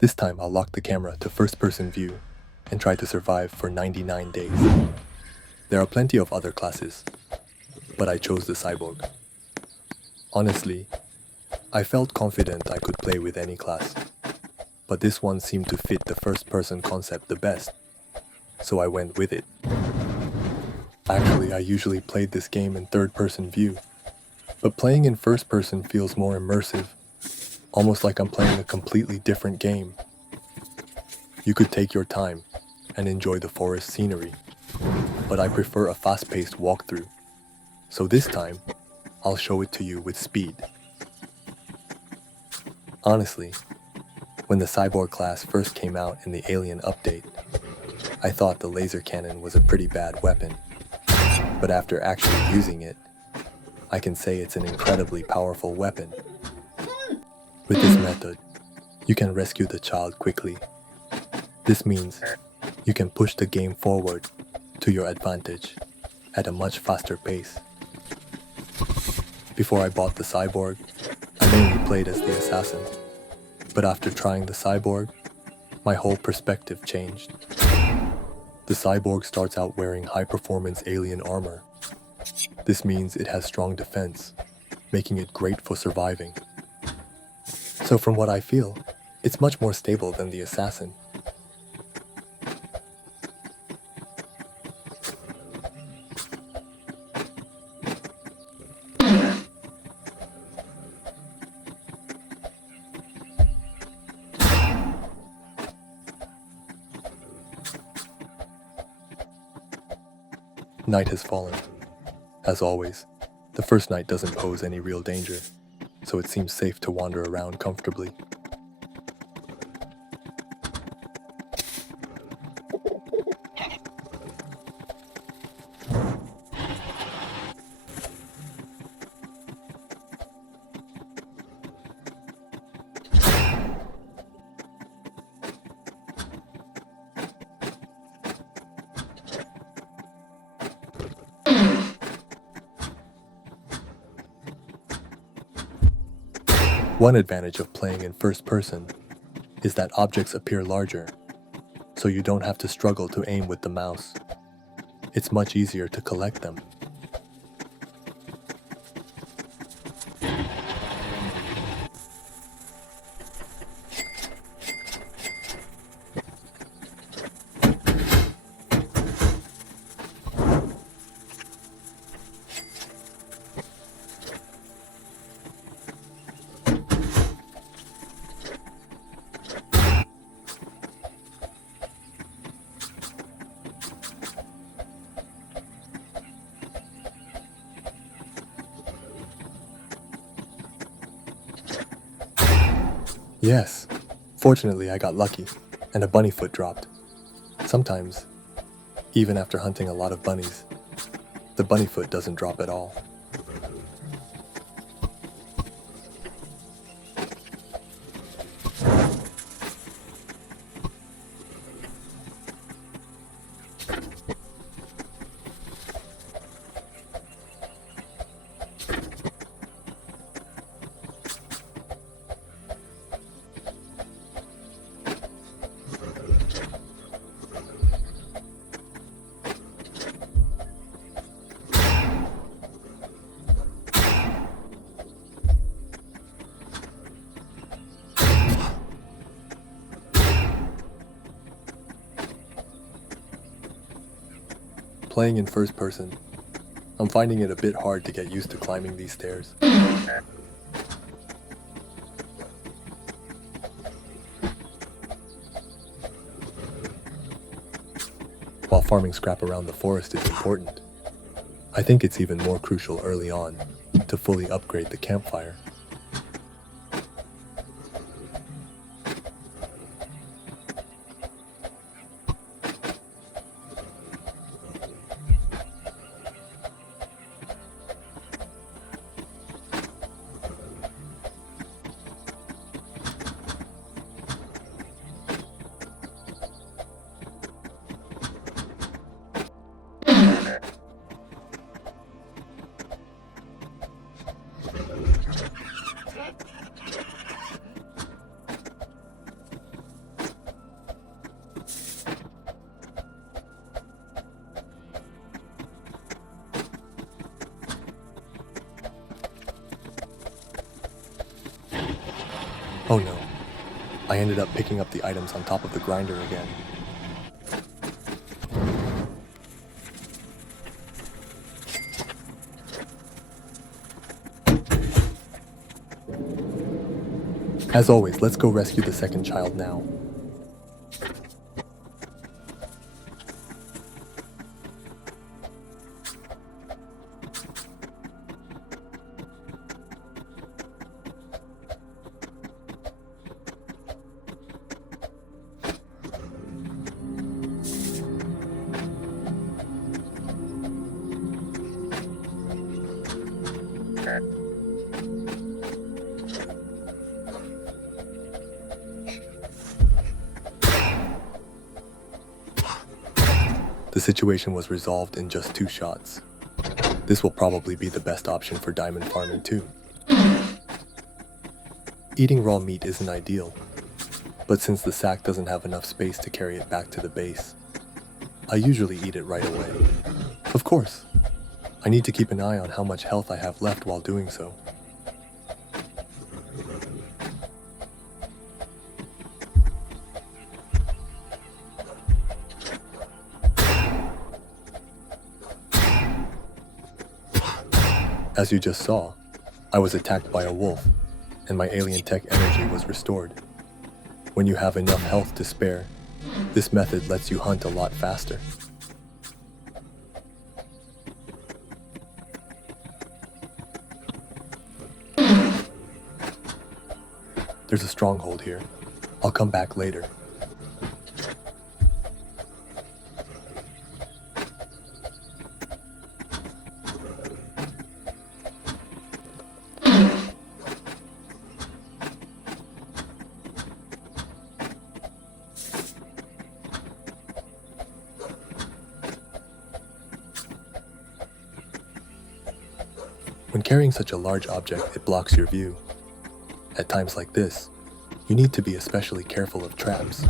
This time I'll lock the camera to first-person view and try to survive for 99 days. There are plenty of other classes, but I chose the cyborg. Honestly, I felt confident I could play with any class, but this one seemed to fit the first-person concept the best, so I went with it. Actually, I usually played this game in third-person view, but playing in first-person feels more immersive, almost like I'm playing a completely different game. You could take your time and enjoy the forest scenery, but I prefer a fast-paced walkthrough, so this time, I'll show it to you with speed. Honestly, when the cyborg class first came out in the Alien update, I thought the laser cannon was a pretty bad weapon, but after actually using it, I can say it's an incredibly powerful weapon. With this method, you can rescue the child quickly. This means you can push the game forward to your advantage at a much faster pace. Before I bought the cyborg, I mainly played as the assassin, but after trying the cyborg, my whole perspective changed. The cyborg starts out wearing high-performance alien armor. This means it has strong defense, making it great for surviving. So from what I feel, it's much more stable than the assassin. Night has fallen. As always, the first night doesn't pose any real danger, so it seems safe to wander around comfortably. One advantage of playing in first person is that objects appear larger, so you don't have to struggle to aim with the mouse. It's much easier to collect them. Yes, fortunately I got lucky, and a bunny foot dropped. Sometimes, even after hunting a lot of bunnies, the bunny foot doesn't drop at all. Playing in first person, I'm finding it a bit hard to get used to climbing these stairs. While farming scrap around the forest is important, I think it's even more crucial early on to fully upgrade the campfire. Oh no, I ended up picking up the items on top of the grinder again. As always, let's go rescue the second child now. The situation was resolved in just 2 shots. This will probably be the best option for diamond farming too. Eating raw meat isn't ideal, but since the sack doesn't have enough space to carry it back to the base, I usually eat it right away. Of course, I need to keep an eye on how much health I have left while doing so. As you just saw, I was attacked by a wolf, and my alien tech energy was restored. When you have enough health to spare, this method lets you hunt a lot faster. There's a stronghold here. I'll come back later. When carrying such a large object, it blocks your view. At times like this, you need to be especially careful of traps.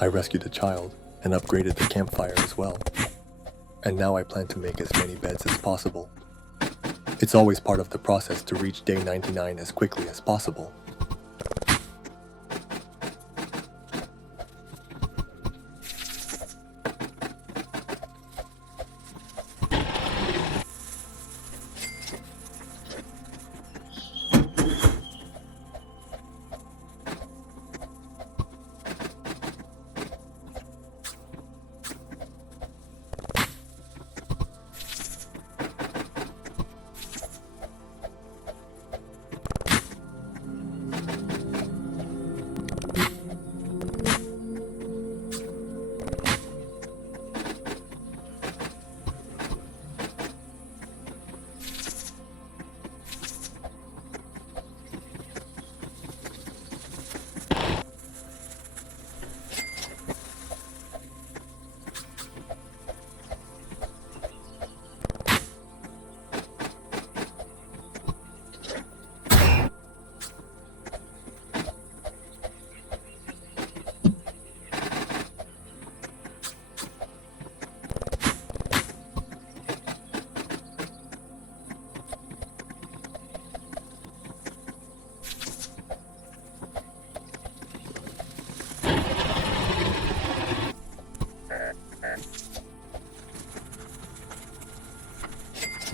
I rescued a child and upgraded the campfire as well. And now I plan to make as many beds as possible. It's always part of the process to reach day 99 as quickly as possible.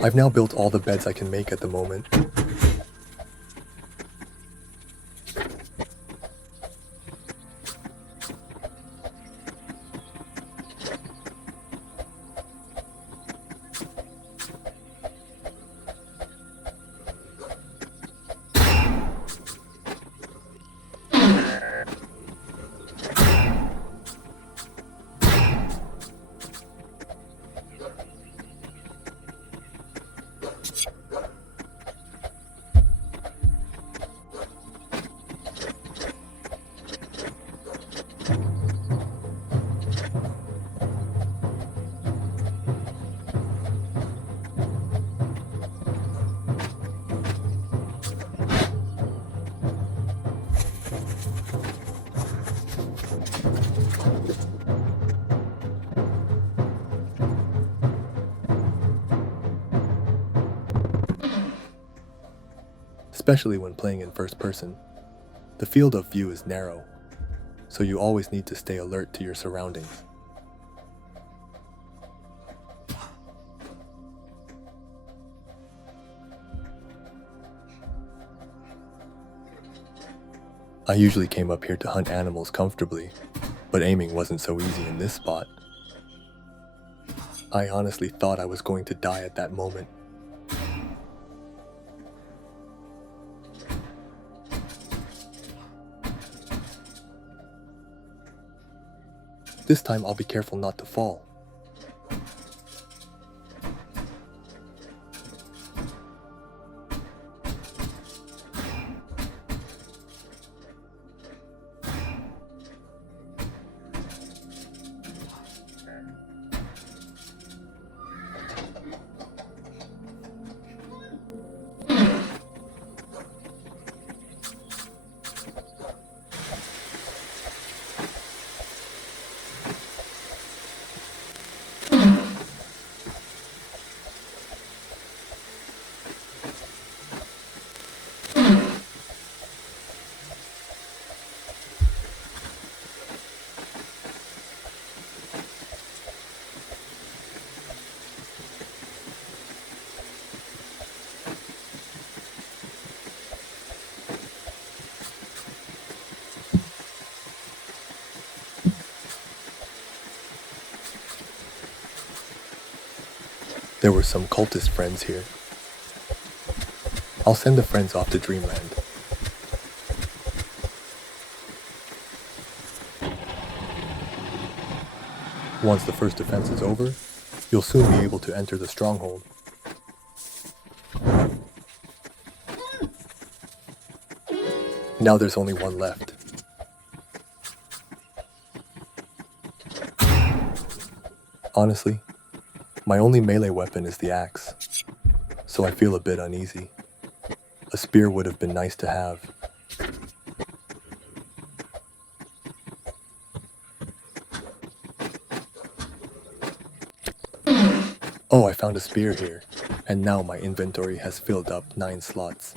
I've now built all the beds I can make at the moment. especially when playing in first person. The field of view is narrow, so you always need to stay alert to your surroundings. I usually came up here to hunt animals comfortably, but aiming wasn't so easy in this spot. I honestly thought I was going to die at that moment. This time I'll be careful not to fall. There were some cultist friends here. I'll send the friends off to Dreamland. Once the first defense is over, you'll soon be able to enter the stronghold. Now there's only one left. Honestly, my only melee weapon is the axe, so I feel a bit uneasy. A spear would have been nice to have. Oh, I found a spear here, and now my inventory has filled up 9 slots.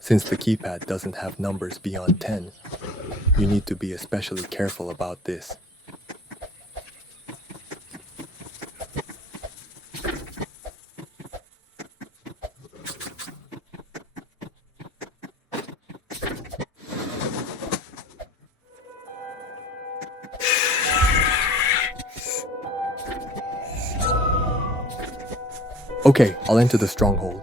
Since the keypad doesn't have numbers beyond 10, you need to be especially careful about this. Okay, I'll enter the stronghold.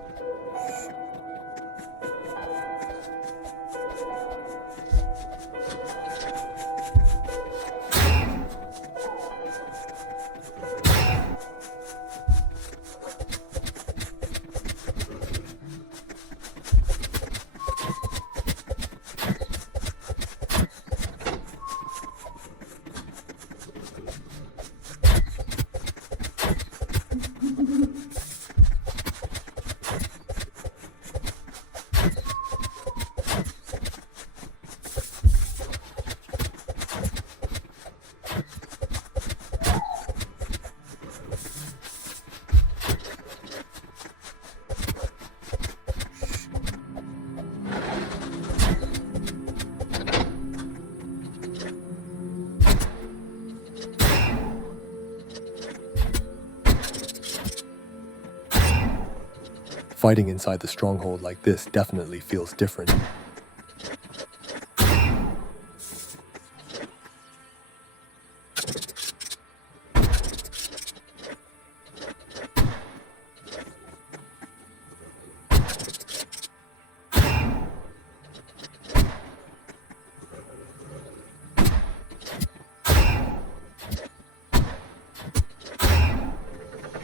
Fighting inside the stronghold like this definitely feels different.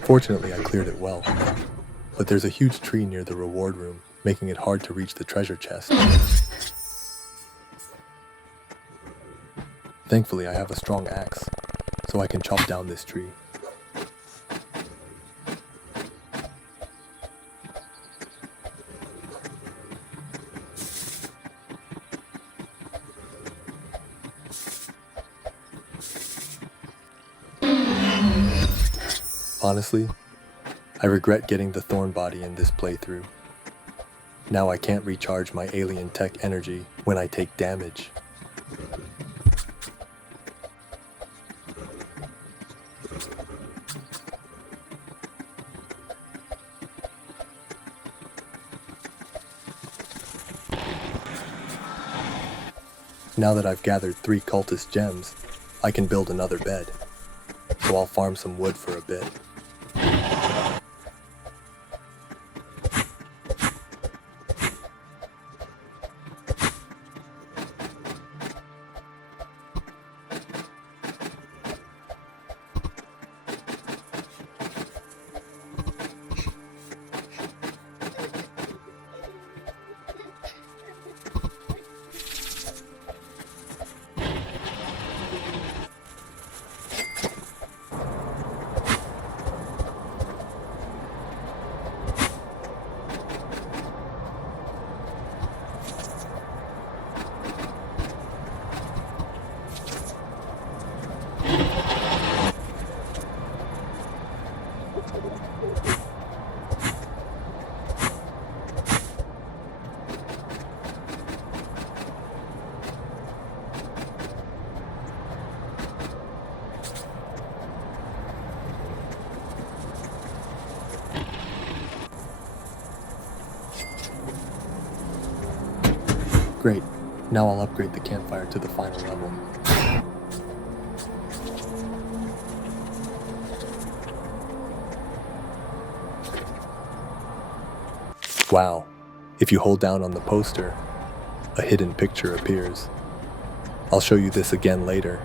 Fortunately, I cleared it well. But there's a huge tree near the reward room, making it hard to reach the treasure chest. Thankfully, I have a strong axe, so I can chop down this tree. Honestly, I regret getting the thorn body in this playthrough. Now I can't recharge my alien tech energy when I take damage. Now that I've gathered 3 cultist gems, I can build another bed. So I'll farm some wood for a bit. Great, now I'll upgrade the campfire to the final level. Wow, if you hold down on the poster, a hidden picture appears. I'll show you this again later.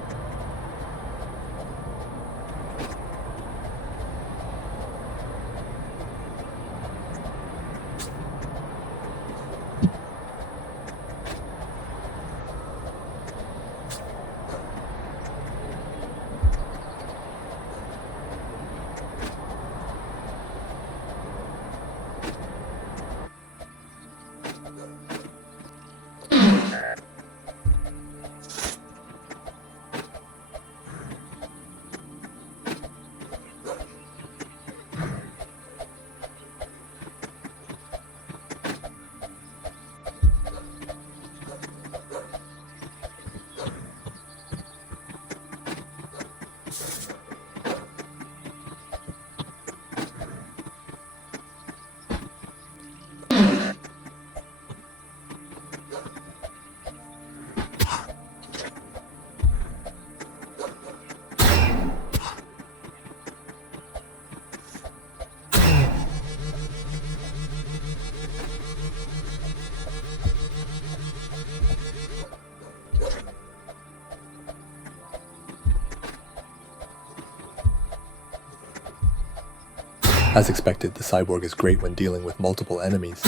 As expected, the cyborg is great when dealing with multiple enemies.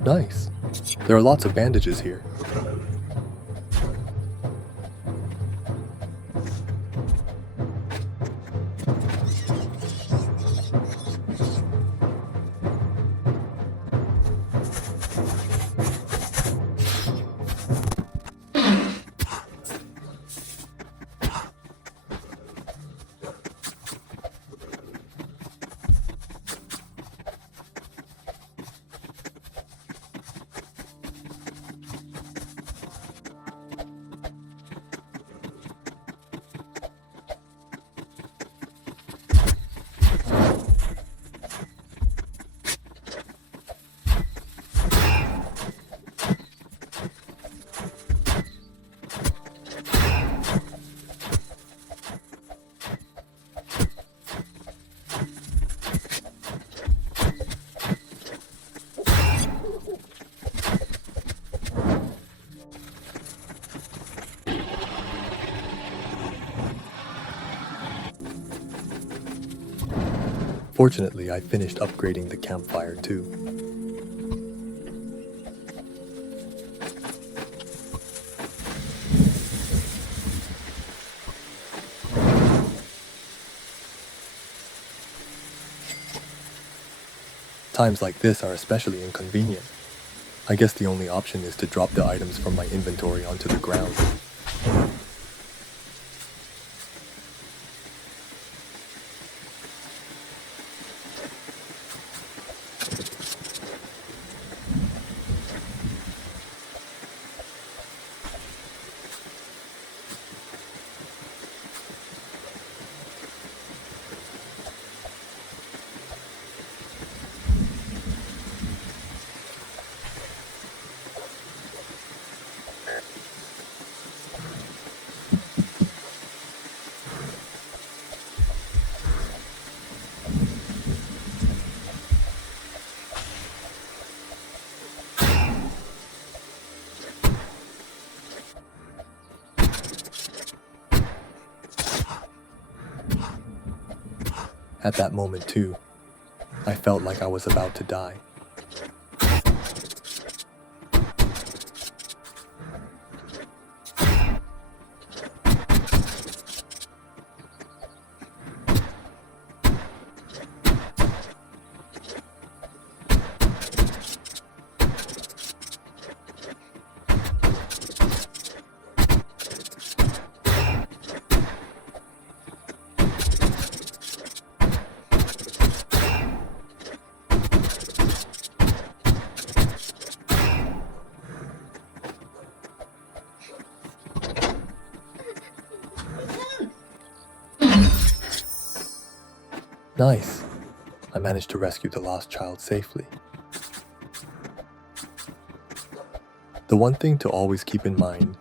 Nice. There are lots of bandages here. Fortunately, I finished upgrading the campfire too. Times like this are especially inconvenient. I guess the only option is to drop the items from my inventory onto the ground. At that moment too, I felt like I was about to die. Nice! I managed to rescue the lost child safely. The one thing to always keep in mind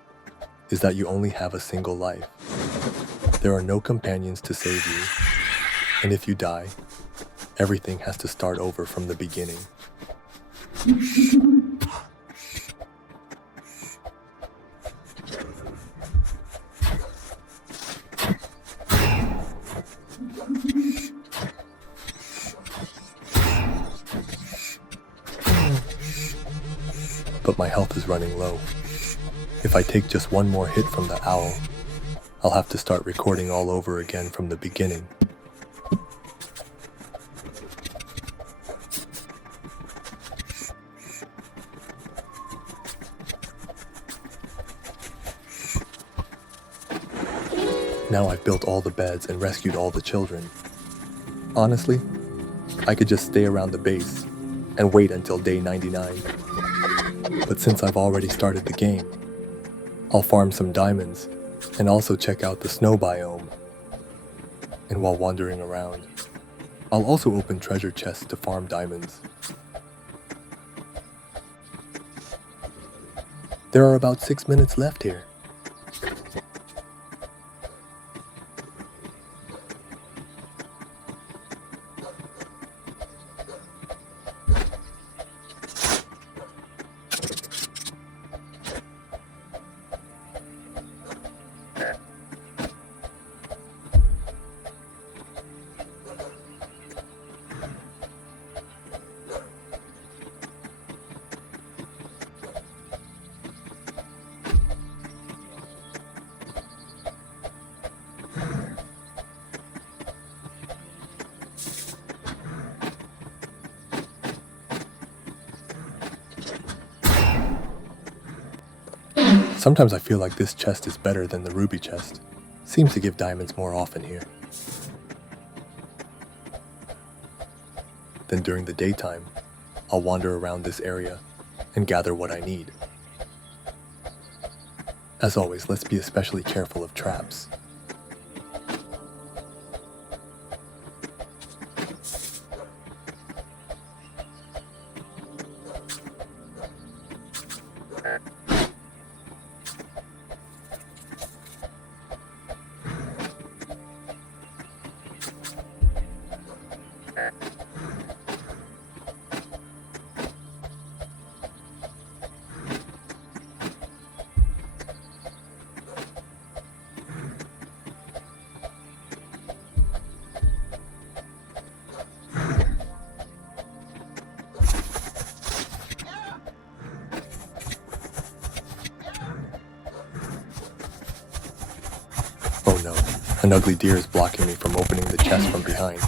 is that you only have a single life. There are no companions to save you, and if you die, everything has to start over from the beginning. But my health is running low. If I take just one more hit from the owl, I'll have to start recording all over again from the beginning. Now I've built all the beds and rescued all the children. Honestly, I could just stay around the base and wait until day 99. But since I've already started the game, I'll farm some diamonds and also check out the snow biome. And while wandering around, I'll also open treasure chests to farm diamonds. There are about 6 minutes left here. Sometimes I feel like this chest is better than the ruby chest. Seems to give diamonds more often here. Then during the daytime, I'll wander around this area and gather what I need. As always, let's be especially careful of traps. Oh no, an ugly deer is blocking me from opening the chest from behind.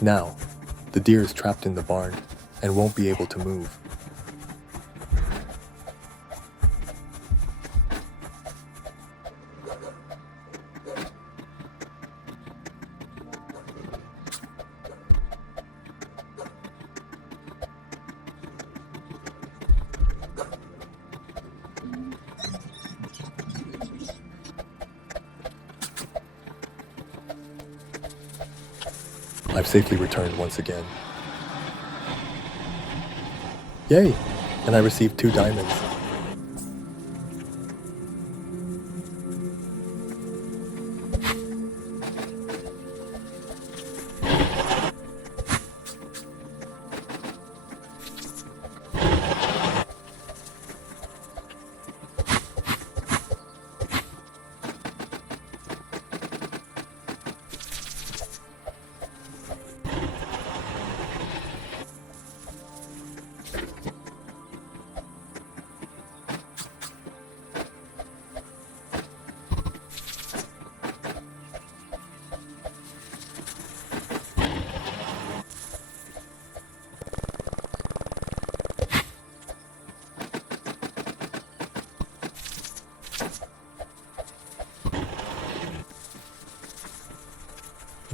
Now, the deer is trapped in the barn and won't be able to move. I've safely returned once again. Yay! And I received 2 diamonds.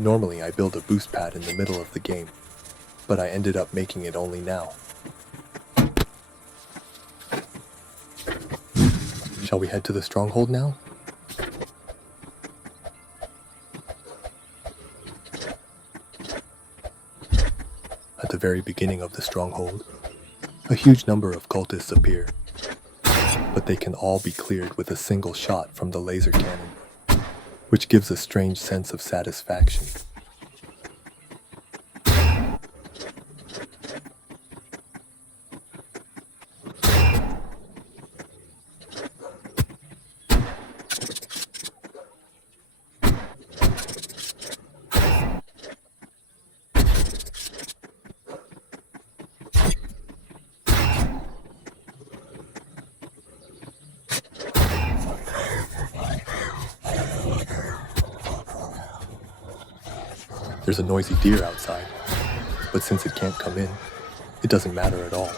Normally I build a boost pad in the middle of the game, but I ended up making it only now. Shall we head to the stronghold now? At the very beginning of the stronghold, a huge number of cultists appear, but they can all be cleared with a single shot from the laser cannon, which gives a strange sense of satisfaction. There's a noisy deer outside, but since it can't come in, it doesn't matter at all.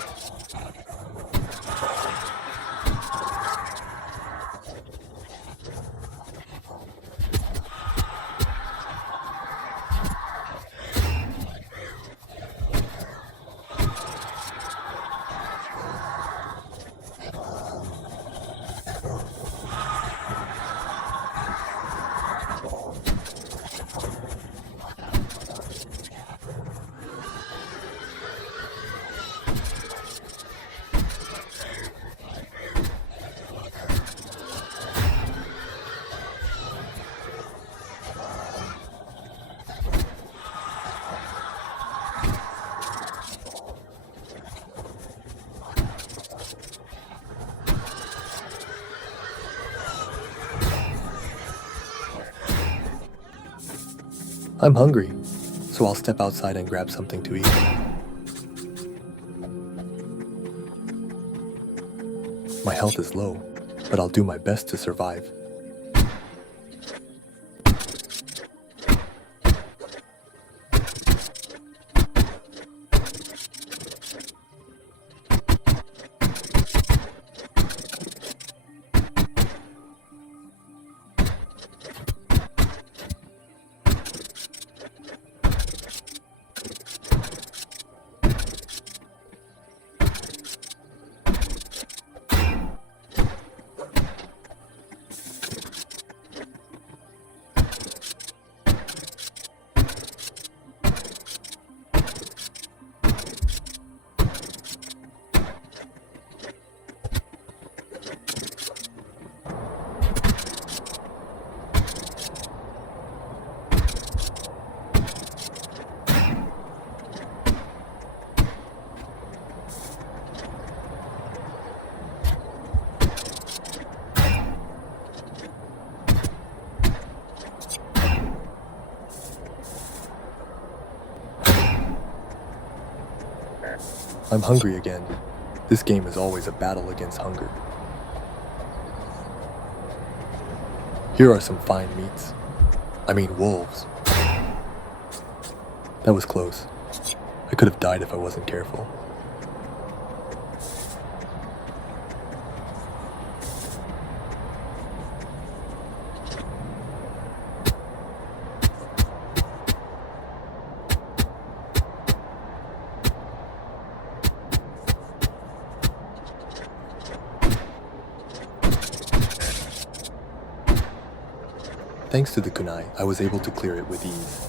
I'm hungry, so I'll step outside and grab something to eat. My health is low, but I'll do my best to survive. I'm hungry again. This game is always a battle against hunger. Here are some fine meats. I mean wolves. That was close. I could have died if I wasn't careful. Thanks to the kunai, I was able to clear it with ease.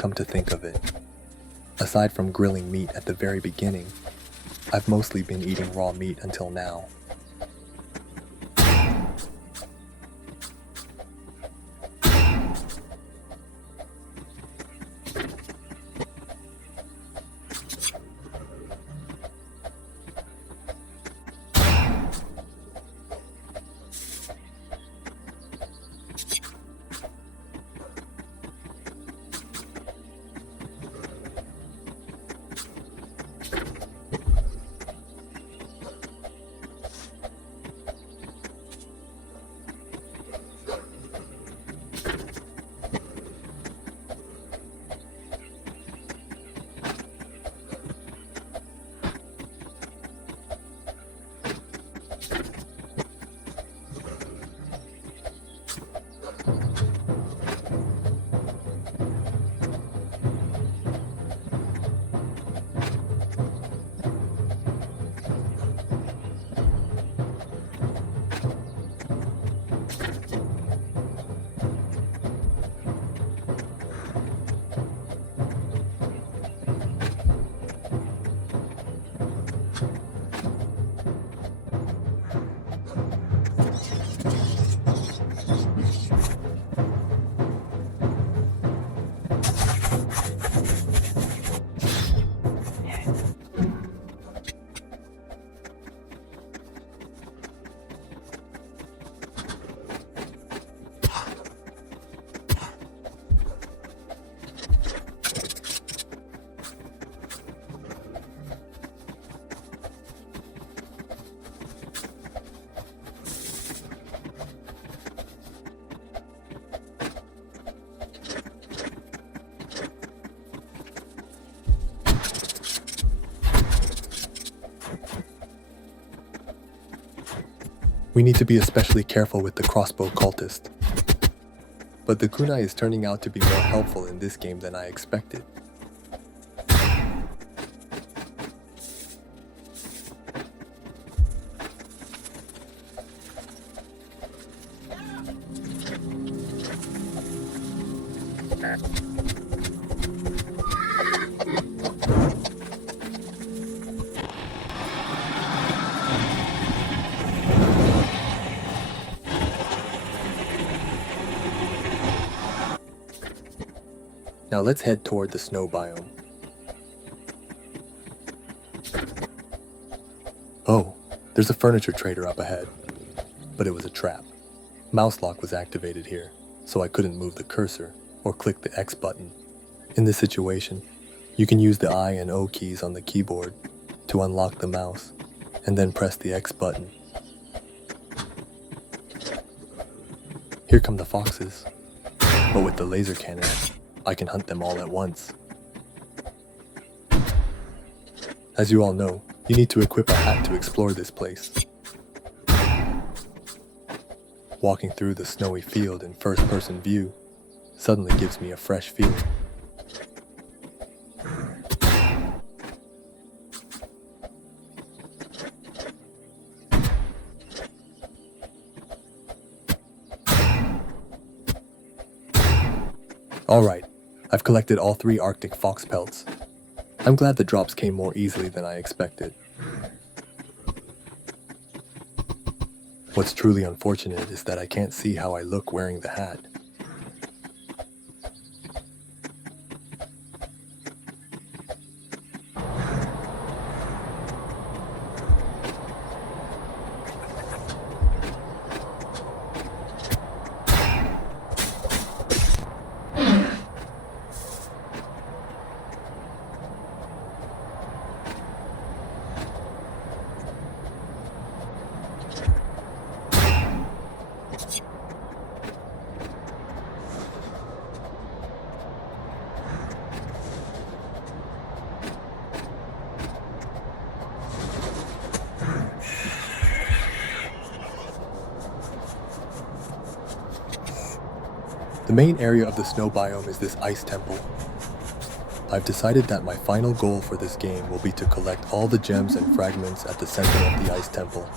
come to think of it, aside from grilling meat at the very beginning, I've mostly been eating raw meat until now. We need to be especially careful with the crossbow cultist. But the kunai is turning out to be more helpful in this game than I expected. Now let's head toward the snow biome. Oh, there's a furniture trader up ahead. But it was a trap. Mouse lock was activated here, so I couldn't move the cursor or click the X button. In this situation, you can use the I and O keys on the keyboard to unlock the mouse, and then press the X button. Here come the foxes, but with the laser cannon, I can hunt them all at once. As you all know, you need to equip a hat to explore this place. Walking through the snowy field in first-person view suddenly gives me a fresh feeling. Alright, I've collected all 3 Arctic fox pelts. I'm glad the drops came more easily than I expected. What's truly unfortunate is that I can't see how I look wearing the hat. The main area of the snow biome is this ice temple. I've decided that my final goal for this game will be to collect all the gems and fragments at the center of the ice temple.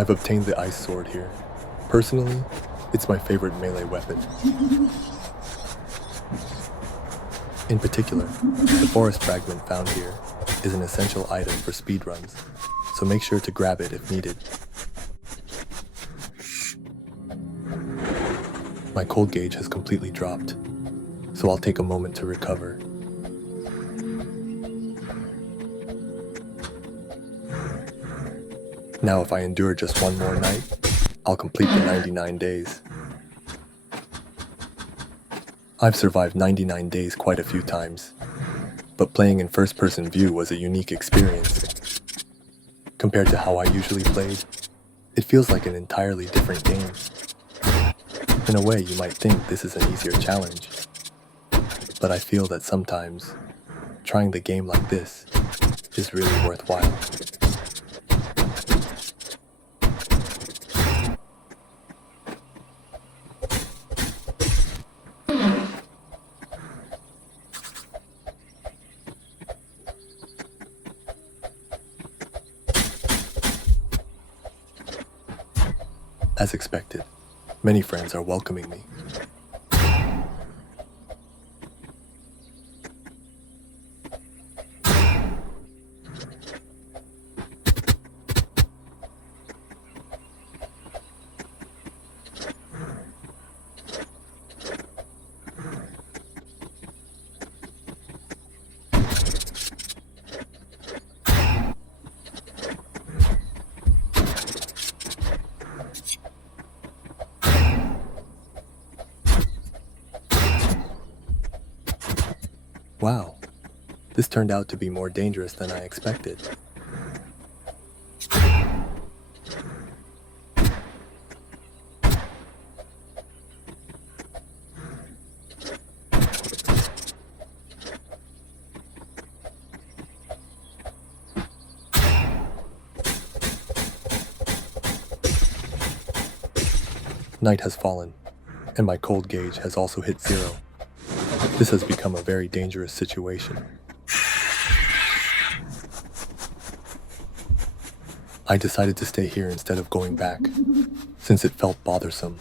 I've obtained the ice sword here. Personally, it's my favorite melee weapon. In particular, the forest fragment found here is an essential item for speedruns, so make sure to grab it if needed. My cold gauge has completely dropped, so I'll take a moment to recover. Now if I endure just one more night, I'll complete the 99 days. I've survived 99 days quite a few times, but playing in first-person view was a unique experience. Compared to how I usually played, it feels like an entirely different game. In a way, you might think this is an easier challenge, but I feel that sometimes trying the game like this is really worthwhile. As expected, many friends are welcoming me. Wow, this turned out to be more dangerous than I expected. Night has fallen, and my cold gauge has also hit 0. This has become a very dangerous situation. I decided to stay here instead of going back, since it felt bothersome.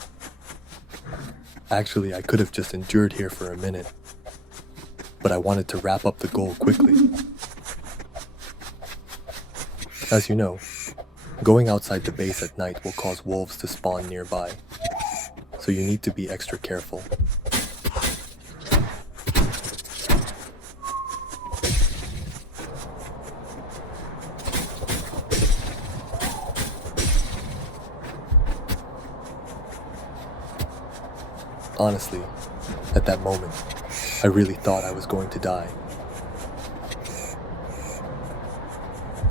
Actually, I could have just endured here for a minute, but I wanted to wrap up the goal quickly. As you know, going outside the base at night will cause wolves to spawn nearby, so you need to be extra careful. Honestly, at that moment, I really thought I was going to die.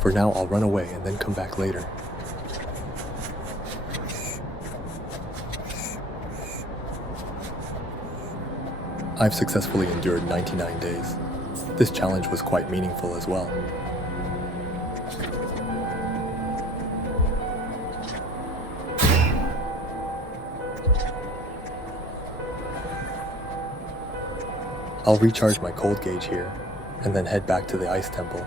For now, I'll run away and then come back later. I've successfully endured 99 days. This challenge was quite meaningful as well. I'll recharge my cold gauge here, and then head back to the ice temple.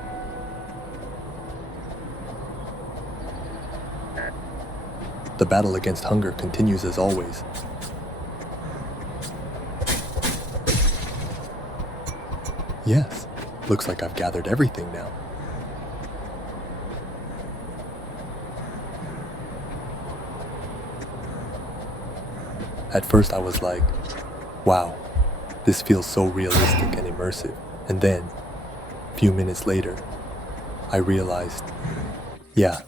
The battle against hunger continues as always. Yes, looks like I've gathered everything now. At first I was like, wow. This feels so realistic and immersive. And then, a few minutes later, I realized, yeah,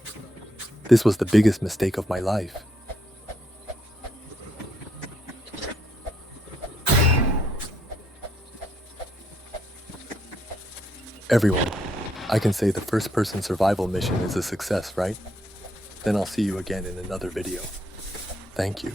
this was the biggest mistake of my life. Everyone, I can say the first-person survival mission is a success, right? Then I'll see you again in another video. Thank you.